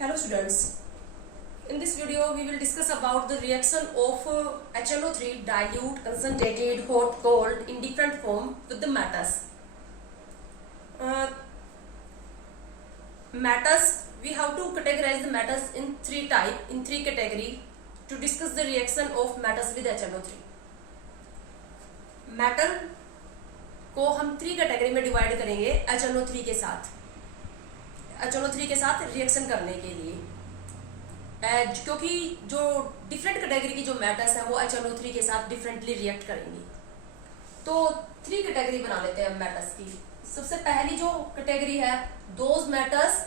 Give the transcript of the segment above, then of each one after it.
Hello students, in this video we will discuss about the reaction of HNO3 dilute, concentrated, hot, cold in different form with the matters. Matters, we have to categorize the matters in three category to discuss the reaction of matters with HNO3. Matter को हम 3 category में divide करेंगे HNO3 के साथ reaction करने के लिए, क्योंकि जो डिफरेंट कैटेगरी की जो मेटल्स हैं वो HNO3 के साथ डिफरेंटली रिएक्ट करेंगी। तो 3 कैटेगरी बना लेते हैं मेटल्स की। सबसे पहली जो कैटेगरी है, those metals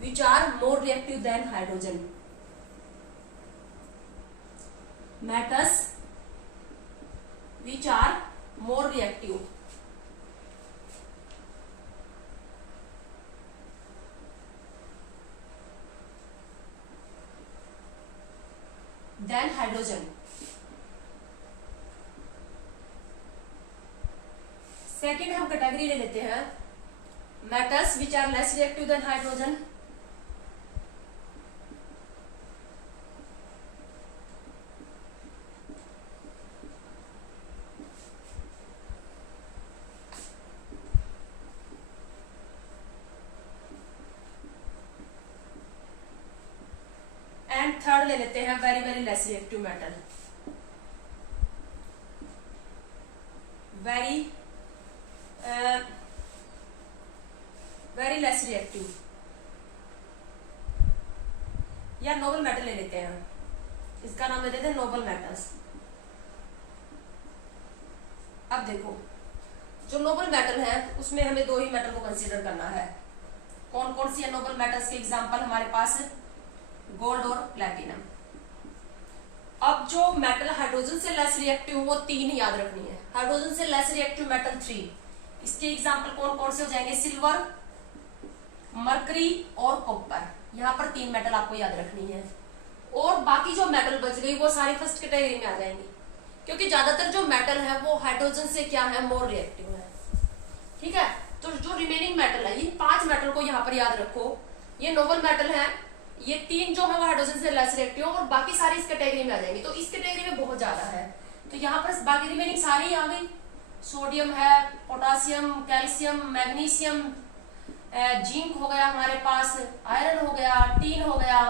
which are more reactive than hydrogen. Metals which are more reactive than hydrogen. Second हम कैटेगरी ले लेते हैं, metals which are less reactive than hydrogen. And third ले लेते हैं very very less reactive metal, very less reactive या noble metal ले लेते हैं। इसका नाम ले देते हैं नोबल मेटल्स। अब देखो, जो नोबल मेटल है उसमें हमें 2 ही मेटल को कंसीडर करना है। कौन कौन सी है नोबल मेटल्स के एग्जांपल हमारे पास? गोल्ड और प्लैटिनम। अब जो मेटल हाइड्रोजन से लेस रिएक्टिव वो 3 याद रखनी है। हाइड्रोजन से लेस रिएक्टिव मेटल 3, इसके एग्जांपल कौन कौन से हो जाएंगे? सिल्वर, मरकरी और कॉपर। यहाँ पर 3 मेटल आपको याद रखनी है। और बाकी जो मेटल बच गई वो सारी फर्स्ट कैटेगरी में आ जाएंगी, क्योंकि ज्यादातर जो मेटल है वो हाइड्रोजन से क्या है? मोर रिएक्टिव है। ठीक है, तो जो रिमेनिंग मेटल है, इन 5 मेटल को यहाँ पर याद रखो। ये नोबल मेटल है, ये 3 जो है वो हाइड्रोजन से लेस रिएक्टिव और बाकी सारी इस कैटेगरी में आ जाएंगी। तो इस कैटेगरी में बहुत ज्यादा है, तो यहाँ पर बाकी रिमेनिंग सारी आ गई। सोडियम है, पोटासियम, कैल्शियम, मैग्नीशियम, जिंक हो गया हमारे पास, आयरन हो गया, टीन हो गया,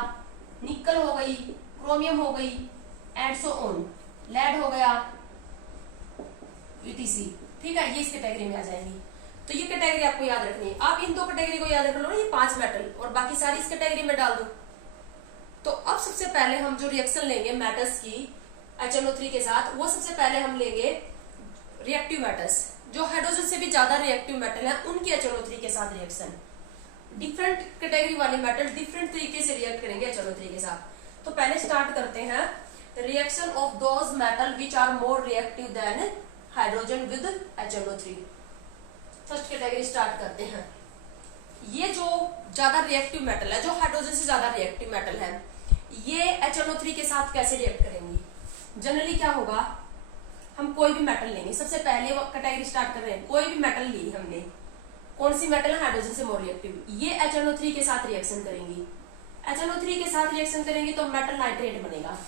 निकल हो गई, क्रोमियम हो गई, एंड सो ऑन, लेड हो गया, ETC। ठीक है, ये इस कैटेगरी में आ जाएंगी। तो ये कैटेगरी आपको याद रखनी है। आप इन 2 कैटेगरी को याद रख लो ना, ये 5 मेटल, और बाकी सारी इस कैटेगरी में डाल दो। तो अब सबसे पहले हम जो रिएक्शन लेंगे मेटल्स की HNO3 के साथ, वो सबसे पहले हम लेंगे रिएक्टिव मेटल्स। जो हाइड्रोजन से भी ज्यादा रिएक्टिव मेटल है उनकी HNO3 के साथ रिएक्शन। डिफरेंट कैटेगरी वाले मेटल डिफरेंट तरीके से रिएक्ट करेंगे HNO3 के साथ। तो पहले स्टार्ट करते हैं reaction of those metal which are more reactive than hydrogen with HNO3। First category start करते हैं। ये जो ज्यादा रिएक्टिव मेटल है, जो हाइड्रोजन से ज्यादा रिएक्टिव मेटल है, ये HNO3 के साथ कैसे रिएक्ट करेंगी? जनरली क्या होगा, हम कोई भी मेटल लेंगे। सबसे पहले वो कैटेगरी स्टार्ट कर रहे हैं, कोई भी मेटल ली हमने, कौन सी मेटल है हाइड्रोजन से मोर रिएक्टिव, ये HNO3 के साथ रिएक्शन करेंगी। HNO3 के साथ रिएक्शन करेंगी तो मेटल नाइट्रेट बनेगा,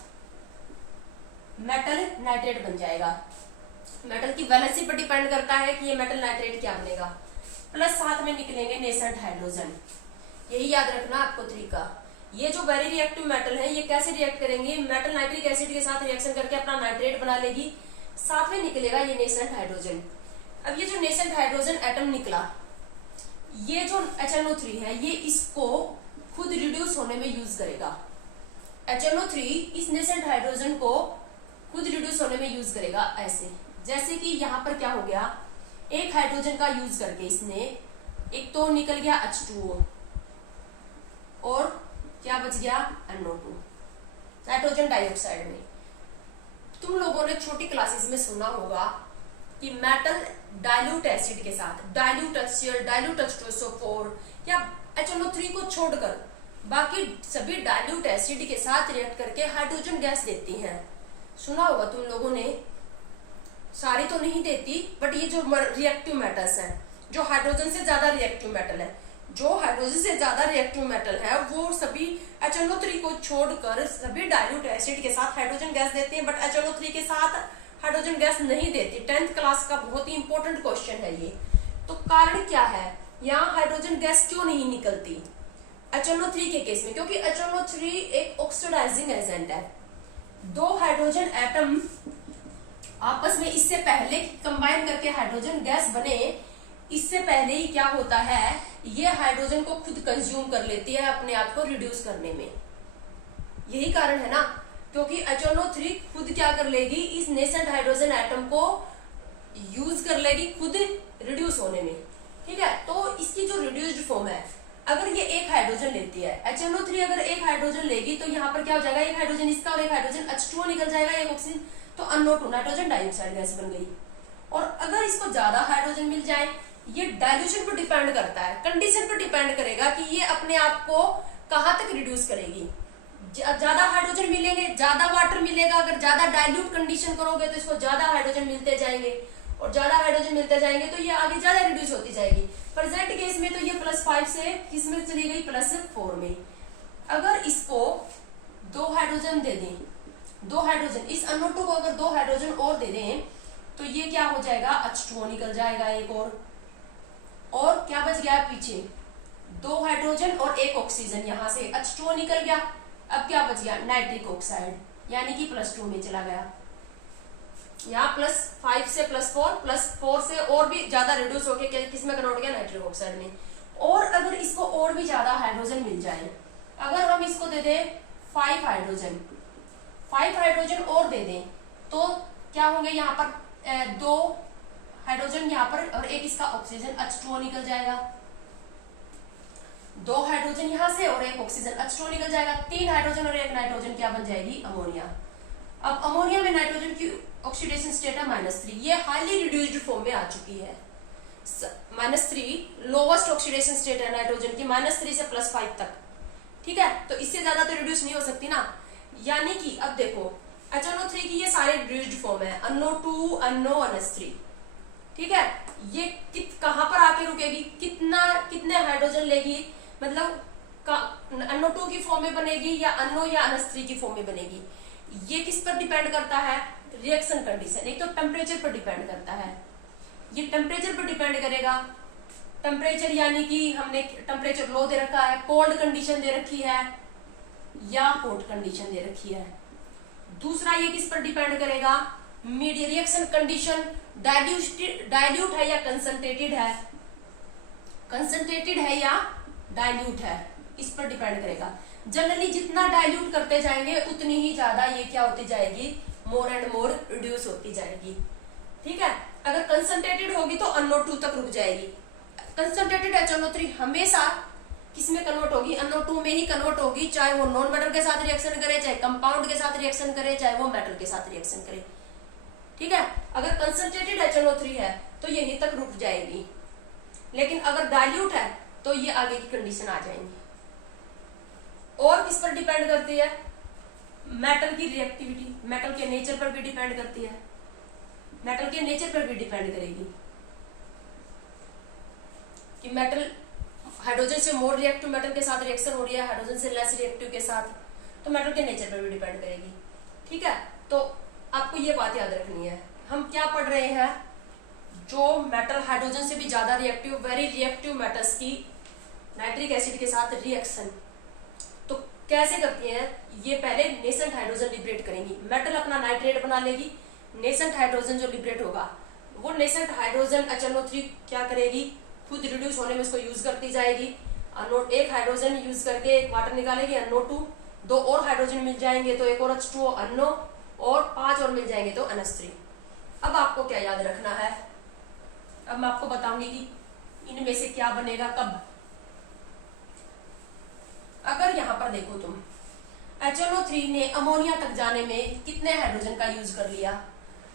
मेटल नाइट्रेट बन जाएगा। मेटल की वैलेंसी पर डिपेंड करता है कि ये मेटल नाइट्रेट क्या बनेगा। प्लस साथ में निकलेंगे नेसेंट हाइड्रोजन। यही याद रखना आपको तरीका। ये जो वेरी रिएक्टिव मेटल है ये कैसे रिएक्ट करेंगे? मेटल नाइट्रिक एसिड के साथ रिएक्शन करके अपना नाइट्रेट बना लेगी, साथ में निकलेगा ये नेसेंट हाइड्रोजन। अब ये जो नेसेंट हाइड्रोजन एटम निकला, ये जो HNO3 है ये इसको खुद रिड्यूस होने में यूज करेगा। HNO3 इस नेसेंट हाइड्रोजन को खुद रिड्यूस होने में यूज करेगा। ऐसे जैसे कि यहाँ पर क्या हो गया, एक हाइड्रोजन का यूज करके इसने एक तो निकल गया H2O और क्या बच गया? NO2, नाइट्रोजन डाइऑक्साइड में। तुम लोगों ने छोटी क्लासेस में सुना होगा कि मेटल डाइल्यूट एसिड के साथ, डाइल्यूट HCl, डाइल्यूट H2SO4 या HNO3 को छोड़कर बाकी सभी डाइल्यूट एसिड के साथ रिएक्ट करके हाइड्रोजन गैस देती हैं। सुना होगा तुम लोगों ने। सारी तो नहीं देती, बट ये जो रिएक्टिव मेटल्स हैं, जो हाइड्रोजन से ज्यादा रिएक्टिव मेटल है, जो हाइड्रोजन से ज्यादा रिएक्टिव मेटल है वो सभी HNO3 को छोड़कर सभी डाइल्यूट एसिड के साथ हाइड्रोजन गैस देते हैं, बट HNO3 के साथ हाइड्रोजन गैस नहीं देती। 10th क्लास का बहुत ही इंपॉर्टेंट क्वेश्चन है ये। तो कारण क्या है, यहाँ हाइड्रोजन गैस क्यों नहीं निकलती HNO3 के केस में? क्योंकि HNO3 एक ऑक्सीडाइजिंग एजेंट है। दो हाइड्रोजन एटम आपस में इससे पहले कंबाइन करके हाइड्रोजन गैस बने, इससे पहले ही क्या होता है, ये हाइड्रोजन को खुद कंज्यूम कर लेती है अपने आप को रिड्यूस करने में। यही कारण है ना, क्योंकि HNO3 खुद क्या कर लेगी, इस नेसेंट हाइड्रोजन एटम को यूज कर लेगी खुद रिड्यूस होने में। ठीक है, तो इसकी जो रिड्यूस्ड फॉर्म है, अगर ये एक हाइड्रोजन लेती है, HNO3 अगर एक हाइड्रोजन लेगी तो यहाँ पर क्या हो जाएगा, एक हाइड्रोजन इसका और एक हाइड्रोजन H2O निकल जाएगा, एक ऑक्सीजन, तो NO2 नाइट्रोजन डाइऑक्साइड गैस बन गई। और अगर इसको ज्यादा हाइड्रोजन मिल जाए, ये डाइल्यूशन पर डिपेंड करता है, कंडीशन पर डिपेंड करेगा कि ये अपने आप को कहाँ तक रिड्यूस करेगी। ज्यादा हाइड्रोजन मिलेंगे, ज्यादा वाटर मिलेगा। अगर ज्यादा डाइल्यूट कंडीशन करोगे तो इसको ज्यादा हाइड्रोजन मिलते जाएंगे, और ज्यादा हाइड्रोजन मिलते जाएंगे तो ये आगे ज्यादा रिड्यूस होती जाएगी। प्रेजेंट केस में तो ये +5 से किसमें चली गई, +4 में। अगर इसको 2 हाइड्रोजन दे दें, 2 हाइड्रोजन, इस NO2 को अगर 2 हाइड्रोजन और दे दें तो ये क्या हो जाएगा, H2O निकल जाएगा एक और क्या बच गया पीछे, 2 हाइड्रोजन और एक ऑक्सीजन, यहां से H2O निकल गया। अब क्या बच गया, नाइट्रिक ऑक्साइड, यानी कि +2 में चला गया। यहाँ +5 से +4 से और भी ज्यादा रिड्यूस होके किसमें कन्वर्ट हो गया, नाइट्रिक ऑक्साइड में। और अगर इसको और भी ज्यादा हाइड्रोजन मिल जाए, अगर हम इसको दे दें 5 हाइड्रोजन और दे दें, तो क्या होंगे, यहाँ पर 2 हाइड्रोजन यहाँ पर और एक इसका ऑक्सीजन H2O निकल जाएगा। 2 हाइड्रोजन यहाँ से और एक ऑक्सीजन H2O निकल जाएगा। 3 हाइड्रोजन और एक नाइट्रोजन क्या बन जाएगी, अमोनिया। अब अमोनिया में नाइट्रोजन की ऑक्सीडेशन स्टेट है -3, ये हाईली रिड्यूस्ड फॉर्म में आ चुकी है। -3 लोवेस्ट ऑक्सीडेशन स्टेट है नाइट्रोजन की, -3 से +5 तक। ठीक है, तो इससे ज्यादा तो रिड्यूस नहीं हो सकती ना। यानी कि अब देखो HNO3 की ये सारे रिड्यूस्ड फॉर्म है, NO2, NO, NH3। ठीक है, ये कहां पर आके रुकेगी, कितने हाइड्रोजन लेगी, मतलब NO2 की फॉर्म में बनेगी या NO या NH3 की फॉर्म में बनेगी। ये किस पर डिपेंड करता है, रिएक्शन कंडीशन। एक तो टेम्परेचर पर डिपेंड करता है, ये टेम्परेचर पर डिपेंड करेगा। टेम्परेचर यानी कि हमने टेम्परेचर लो दे रखा है, कोल्ड कंडीशन दे रखी है या हॉट कंडीशन दे रखी है। दूसरा ये किस पर डिपेंड करेगा, रिएक्शन कंडीशन डाइल्यूट है या कंसंट्रेटेड है या डाइल्यूट है, इस पर डिपेंड करेगा। जनरली जितना डाइल्यूट करते जाएंगे उतनी ही ज्यादा ये क्या होती जाएगी, मोर एंड मोर रिड्यूस होती जाएगी। ठीक है, अगर कंसंट्रेटेड होगी तो NO2 तक रुक जाएगी। कंसंट्रेटेड HNO3 हमेशा किसमें कन्वर्ट होगी, NO2 में ही कन्वर्ट होगी, चाहे वो नॉन मेटल के साथ रिएक्शन करे, चाहे कंपाउंड के साथ रिएक्शन करे, चाहे वो मेटल के साथ रिएक्शन करे। ठीक है, अगर कंसंट्रेटेड HNO3 है तो यहीं तक रुक जाएगी, लेकिन अगर डाइल्यूट है तो ये आगे की कंडीशन आ जाएंगी। और किस पर डिपेंड करती है, मेटल की रिएक्टिविटी, मेटल के नेचर पर भी डिपेंड करती है, मेटल के नेचर पर भी डिपेंड करेगी कि मेटल हाइड्रोजन से मोर रिएक्टिव मेटल के साथ रिएक्शन हो रही है, हाइड्रोजन से लेस रिएक्टिव के साथ, तो मेटल के नेचर पर भी डिपेंड करेगी। ठीक है, तो आपको ये बात याद रखनी है। हम क्या पढ़ रहे हैं, जो मेटल हाइड्रोजन से भी ज्यादा रिएक्टिव, वेरी रिएक्टिव मेटल्स की नाइट्रिक एसिड के साथ रिएक्शन तो कैसे करती हैं, ये पहले नेसेंट हाइड्रोजन लिबरेट करेंगी। मेटल अपना नाइट्रेट बना लेगी, नेसेंट हाइड्रोजन जो लिबरेट होगा वो नेसेंट हाइड्रोजन HNO3 क्या करेगी, खुद रिड्यूस होने में इसको यूज करती जाएगी। एक हाइड्रोजन यूज करके एक वाटर निकालेगी NO2, 2 और हाइड्रोजन मिल जाएंगे तो एक और H2O NO, और 5 और मिल जाएंगे तो NH3। अब आपको क्या याद रखना है, अब मैं आपको बताऊंगी कि इनमें से क्या बनेगा कब। अगर यहाँ पर देखो तुम, HNO3 ने अमोनिया तक जाने में कितने हाइड्रोजन का यूज कर लिया।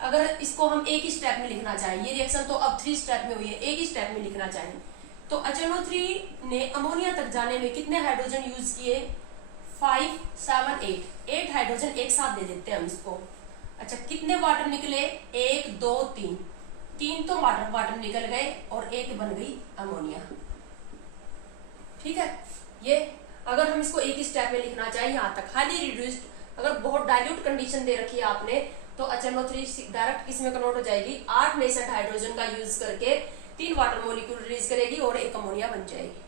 अगर इसको हम एक ही स्टेप में लिखना चाहें, ये रिएक्शन तो अब 3 स्टेप में हुई है, एक ही स्टेप में लिखना चाहें तो HNO3 ने अमोनिया तक जाने में कितने हाइड्रोजन यूज किए, 5, 7, 8 हाइड्रोजन एक साथ दे देते हैं हम इसको। अच्छा, कितने वाटर निकले, 1, 2, 3 तो वाटर निकल गए और एक बन गई अमोनिया। ठीक है। ये अगर हम इसको एक ही स्टेप में लिखना चाहें यहाँ तक, हाईली रिड्यूस्ड, अगर बहुत डाइल्यूट कंडीशन दे रखी है आपने तो HNO3 डायरेक्ट किस में कन्वर्ट हो जाएगी, 8 नेसेंट हाइड्रोजन का यूज करके 3 वाटर मॉलिक्यूल रिलीज करेगी और एक अमोनिया बन जाएगी।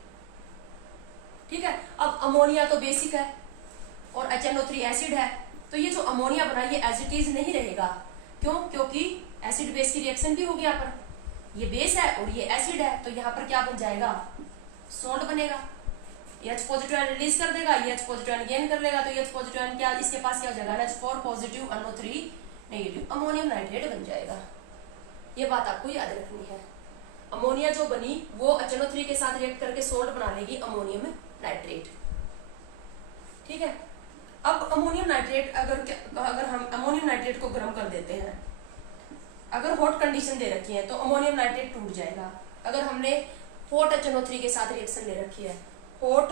ठीक है। अब अमोनिया तो बेसिक है और HNO3 एसिड है, तो ये जो अमोनिया बना ये एज इट इज नहीं रहेगा। क्यों? क्योंकि एसिड बेस की रिएक्शन भी होगी यहाँ पर, ये बेस है और ये एसिड है, तो यहाँ पर क्या बन जाएगा, सोल्ट बनेगा। H पॉजिटिव आयन रिलीज कर देगा, ये H पॉजिटिव आयन गेन कर लेगा, तो H पॉजिटिव आयन क्या इसके पास क्या हो जाएगा, H4 positive NO3 negative, ammonium nitrate बन जाएगा। ये बात आपको याद रखनी है। अमोनिया जो बनी वो HNO3 के साथ रिएक्ट करके सोल्ट बना लेगी अमोनियम नाइट्रेट। ठीक है। अब अमोनियम नाइट्रेट अगर हम अमोनियम नाइट्रेट को गर्म कर देते हैं, अगर हॉट कंडीशन दे रखी है तो अमोनियम नाइट्रेट टूट जाएगा। अगर हमने हॉट HNO3 के साथ रिएक्शन ले रखी है, हॉट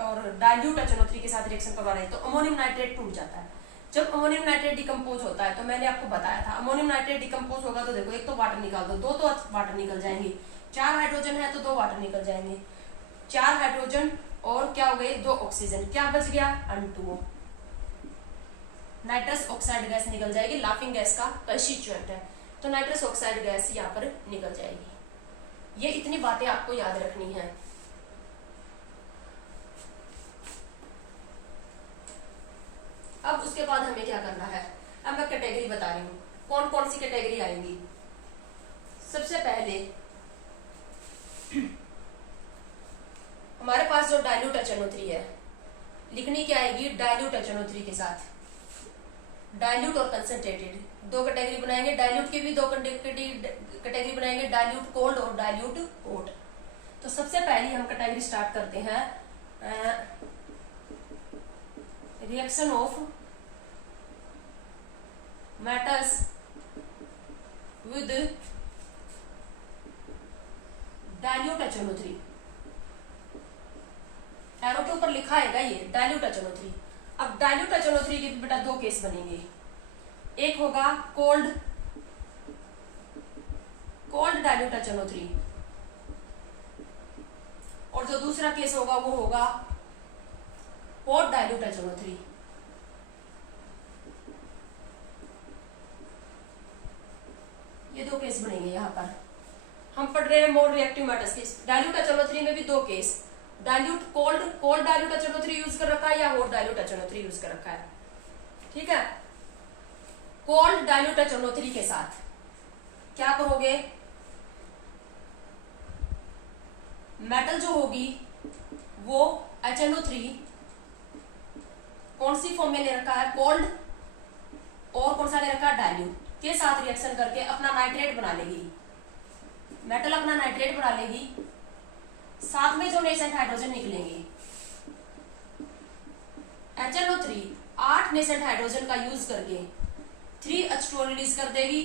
और डाइल्यूट HNO3 के साथ रिएक्शन करवा रहे हैं, तो अमोनियम नाइट्रेट टूट जाता है। जब अमोनियम नाइट्रेट डिकम्पोज होता है तो मैंने आपको बताया था, अमोनियम नाइट्रेट डिकम्पोज होगा तो देखो एक तो वाटर निकाल दो, 2 तो वाटर निकल जाएंगे, 4 हाइड्रोजन है तो 2 वाटर निकल जाएंगे, 4 हाइड्रोजन और क्या हो गए 2 ऑक्सीजन, क्या बच गया N2O, नाइट्रस ऑक्साइड गैस निकल जाएगी, लाफिंग गैस का कंस्टिट्यूएंट है, तो नाइट्रस ऑक्साइड गैस यहाँ पर निकल जाएगी। ये इतनी बातें आपको याद रखनी है। अब उसके बाद हमें क्या करना है, अब मैं कैटेगरी बता रही हूँ कौन कौन सी कैटेगरी आएंगी। सबसे पहले हमारे पास जो डाइल्यूट HNO3 है, लिखनी क्या आएगी, डाइल्यूट HNO3 के साथ डाइल्यूट और कंसंट्रेटेड, 2 कैटेगरी बनाएंगे। डाइल्यूट की भी 2 कैटेगरी बनाएंगे, डाइल्यूट कोल्ड और डाइल्यूट हॉट। तो सबसे पहले हम कैटेगरी स्टार्ट करते हैं reaction of metals with dilute HNO3। Arrow के ऊपर लिखा है ये डाइल्यूट HNO3। अब डाइल्यूट HNO3 के बेटा 2 केस बनेंगे, एक होगा कोल्ड डाइल्यूट HNO3 और जो दूसरा केस होगा वो होगा हॉट डाइल्यूट HNO3। ये 2 केस बनेंगे। यहाँ पर हम पढ़ रहे हैं more reactive metals case. Dilute HNO3 में भी 2 case, dilute cold dilute HNO3 use कर रखा है या हॉट डाइल्यूट HNO3 यूज कर रखा है। ठीक है। कोल्ड डाइल्यूट HNO3 के साथ क्या करोगे, मेटल जो होगी वो HNO3 कौन सी फॉर्म में ले रखा है, कोल्ड, और कौन सा ले रखा है, डाइल्यूट के साथ रिएक्शन करके अपना नाइट्रेट बना लेगी। मेटल अपना नाइट्रेट बना लेगी, साथ में जो नेसेंट हाइड्रोजन निकलेंगे, HNO3 8 नेसेंट हाइड्रोजन का यूज करके 3H2O रिलीज कर देगी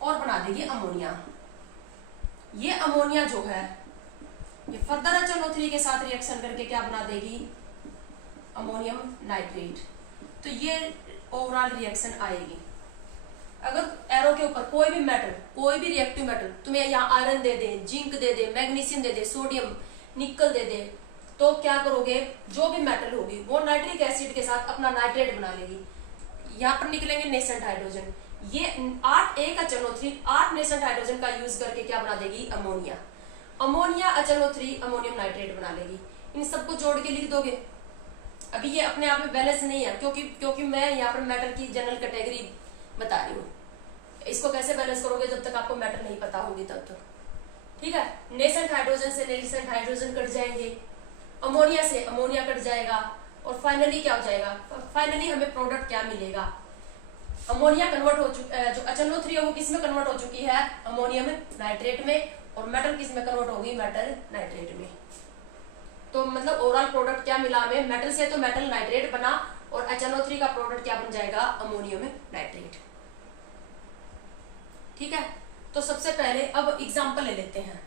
और बना देगी अमोनिया। ये अमोनिया जो है ये फर्दर HNO3 के साथ रिएक्शन करके क्या बना देगी, अमोनियम नाइट्रेट। तो ये ओवरऑल रिएक्शन आएगी। अगर एरो के ऊपर कोई भी मेटल, कोई भी रिएक्टिव मेटल तुम्हें यहाँ आयरन दे दे, जिंक दे दे, मैग्नीशियम दे दे, सोडियम, निकल दे दे, तो क्या करोगे, जो भी मेटल होगी वो नाइट्रिक एसिड के साथ अपना नाइट्रेट बना लेगी। यहाँ पर निकलेंगे नेसेंट हाइड्रोजन, ये 8 HNO3 8 नेसेंट हाइड्रोजन का यूज करके क्या बना देगी, ammonia. Ammonia HNO3 ammonium nitrate बना लेगी। इन सबको जोड़ के लिख दोगे। अभी ये अपने आप में बैलेंस नहीं है, क्योंकि मैं यहाँ पर मेटल की जनरल कैटेगरी बता रही हूँ। इसको कैसे बैलेंस करोगे जब तक आपको मेटल नहीं पता होगी तब तक। ठीक है। नेसेंट हाइड्रोजन से नेसेंट हाइड्रोजन कट जाएंगे, अमोनिया से अमोनिया कट जाएगा, और फाइनली क्या हो जाएगा, फाइनली हमें प्रोडक्ट क्या मिलेगा, अमोनिया कन्वर्ट हो चुका, जो HNO3 है वो किस में कन्वर्ट हो चुकी है, अमोनियम नाइट्रेट में, और मेटल किस में कन्वर्ट होगी, मेटल नाइट्रेट में। तो मतलब ओवरऑल प्रोडक्ट क्या मिला हमें, मेटल से तो मेटल नाइट्रेट बना, और HNO3 का प्रोडक्ट क्या बन जाएगा, अमोनियम नाइट्रेट। ठीक है। तो सबसे पहले अब एग्जांपल ले लेते हैं।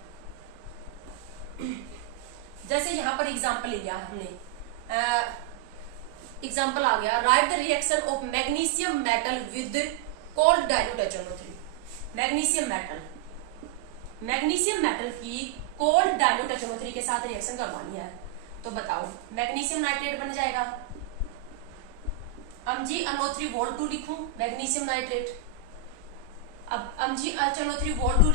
जैसे यहाँ पर एग्जांपल लिया हमने, एग्जांपल आ गया, right the reaction of magnesium metal with cold dilute HNO3। Magnesium metal की कोल्ड डाइल्यूट HNO3 के साथ रिएक्शन करवानी है। तो बताओ मैग्नीशियम नाइट्रेट बन जाएगा। Mg NO3 लिखूं मैग्नीशियम नाइट्रेट। अब Mg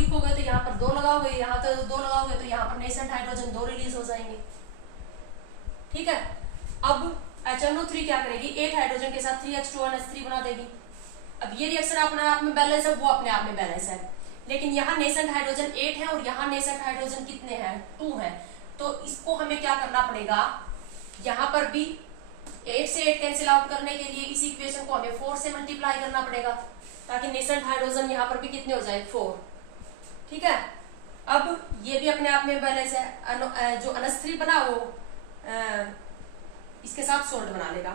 लिखोगे तो यहाँ पर 2 लगाओगे, यहाँ तो 2 लगाओगे तो यहाँ पर नेसेंट हाइड्रोजन 2 रिलीज हो जाएंगे। ठीक है, अब HNO3 क्या करेगी, 8 हाइड्रोजन के साथ 3H2NH3 बना देगी। अब ये रिएक्शन अपने आप में बैलेंस है, वो अपने आप में बैलेंस है, लेकिन यहाँ नेसेंट हाइड्रोजन 8 है और यहाँ नेसेंट हाइड्रोजन कितने हैं, 2 है। तो इसको हमें क्या करना पड़ेगा, यहाँ पर भी 8 से 8 कैंसिल आउट करने के लिए इस इक्वेशन को हमें 4 से मल्टीप्लाई करना पड़ेगा, ताकि नेसेंट हाइड्रोजन यहाँ पर भी कितने हो जाए, 4। ठीक है, अब ये भी अपने आप में बैलेंस है। जो NH3 बना वो इसके साथ सोल्ट बना लेगा।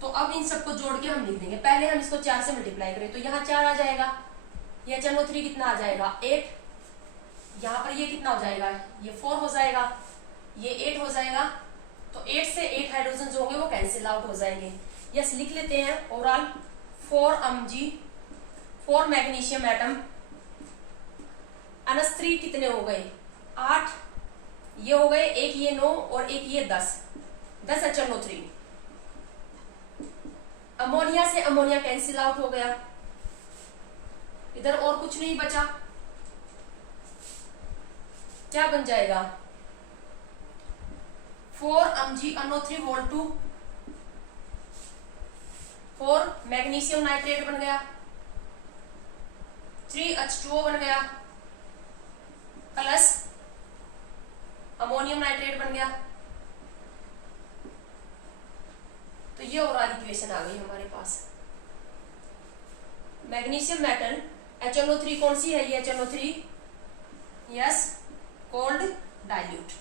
तो अब इन सबको जोड़ के हम लिख देंगे। पहले हम इसको 4 से मल्टीप्लाई करें तो यहाँ 4 आ जाएगा, ये HNO3 कितना आ जाएगा, 8। यहाँ पर ये कितना हो जाएगा, ये 4 हो जाएगा, ये 8 हो जाएगा। तो 8 से 8 हाइड्रोजन जो होंगे वो कैंसिल आउट हो जाएंगे। यस, लिख लेते हैं ओवरऑल 4 मैग्नीशियम एटम, NH3 कितने हो गए, 8, ये हो गए, एक ये 9 और एक ये 10 HNO3। अमोनिया से अमोनिया कैंसिल आउट हो गया, इधर और कुछ नहीं बचा, क्या बन जाएगा, 4 MgNO3 4 मैग्नीशियम नाइट्रेट बन गया, 3H2O बन गया, प्लस अमोनियम नाइट्रेट बन गया। तो ये ओवरऑल इक्वेशन आ गई हमारे पास। मैग्नीशियम मेटल HNO3 कौन सी है, ये HNO3, yes, cold dilute.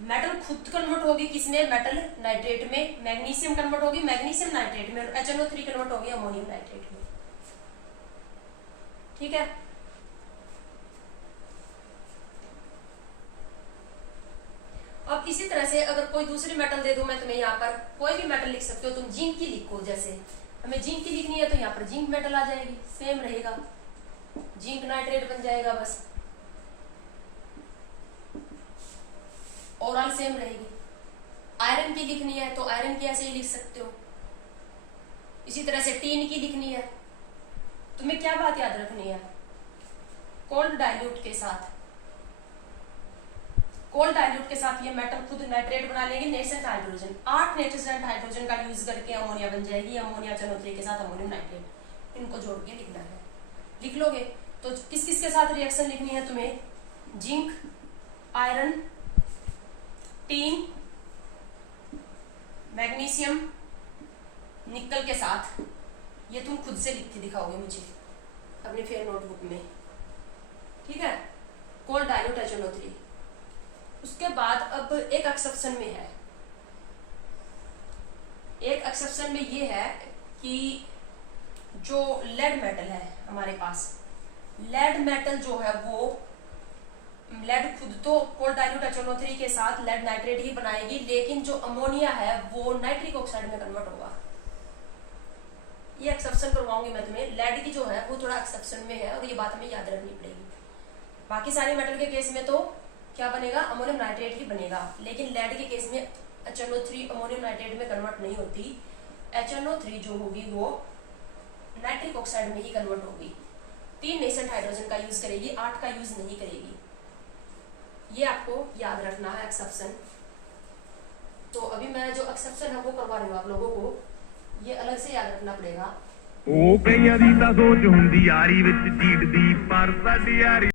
Metal खुद कन्वर्ट होगी किसमें, मेटल नाइट्रेट में, मैग्नीशियम कन्वर्ट होगी मैग्नीशियम नाइट्रेट में, HNO3 कन्वर्ट होगी अमोनियम नाइट्रेट में। ठीक है, अब इसी तरह से अगर कोई दूसरी मेटल दे दूं मैं तुम्हें, यहाँ पर कोई भी मेटल लिख सकते हो तुम, जिंक की लिखो, जैसे हमें जिंक की लिखनी है तो यहाँ पर जिंक मेटल आ जाएगी, सेम रहेगा, जिंक नाइट्रेट बन जाएगा, बस ओवरऑल सेम रहेगी। आयरन की लिखनी है तो आयरन की ऐसे ही लिख सकते हो। इसी तरह से टीन की लिखनी है, तुम्हें क्या बात याद रखनी है, कोल्ड डाइल्यूट के साथ, कोल्ड डाइल्यूट के साथ ये मेटल खुद नाइट्रेट बना लेंगे, नेसेंट हाइड्रोजन, 8 नेसेंट हाइड्रोजन का यूज करके अमोनिया बन जाएगी, अमोनिया HNO3 के साथ अमोनियम नाइट्रेट, इनको जोड़ के लिखना है। लिख लोगे तो किस किस के साथ रिएक्शन लिखनी है तुम्हें, जिंक, आयरन, टीन, मैग्नीशियम, निकल के साथ, ये तुम खुद से लिख के दिखाओगे मुझे अपने फेयर नोटबुक में। ठीक है, कोल्ड डाइल्यूट HNO3। उसके बाद अब एक एक्सेप्शन में है, एक एक्सेप्शन में ये है कि जो लेड मेटल है हमारे पास, लेड मेटल जो है वो, लेड खुद तो कोल्ड डाइल्यूट HNO3 के साथ लेड नाइट्रेट ही बनाएगी, लेकिन जो अमोनिया है वो नाइट्रिक ऑक्साइड में कन्वर्ट होगा। ये एक्सेप्शन करवाऊंगी मैं तुम्हें, लेड की जो है वो थोड़ा एक्सेप्शन में है और ये बात हमें याद रखनी पड़ेगी। बाकी सारे मेटल के केस में तो क्या बनेगा, अमोनियम नाइट्रेट ही बनेगा, लेकिन लेड के केस में HNO3 अमोनियम नाइट्रेट में कन्वर्ट नहीं होती, HNO3 जो होगी वो नाइट्रिक ऑक्साइड में ही कन्वर्ट होगी, 3 नेसेंट हाइड्रोजन का यूज करेगी, 8 का यूज नहीं करेगी। ये आपको याद रखना है एक्सेप्शन। तो अभी मैं जो एक्सेप्शन है वो करवा रही हूँ आप लोगों को, ये अलग से याद रखना पड़ेगा। ਉਹ ਕਈਆਂ ਦੀ ਤਾਂ ਸੋਚ ਹੁੰਦੀ ਯਾਰੀ ਵਿੱਚ ਜੀਤ ਦੀ ਪਰ ਸਾਡੀ ਯਾਰੀ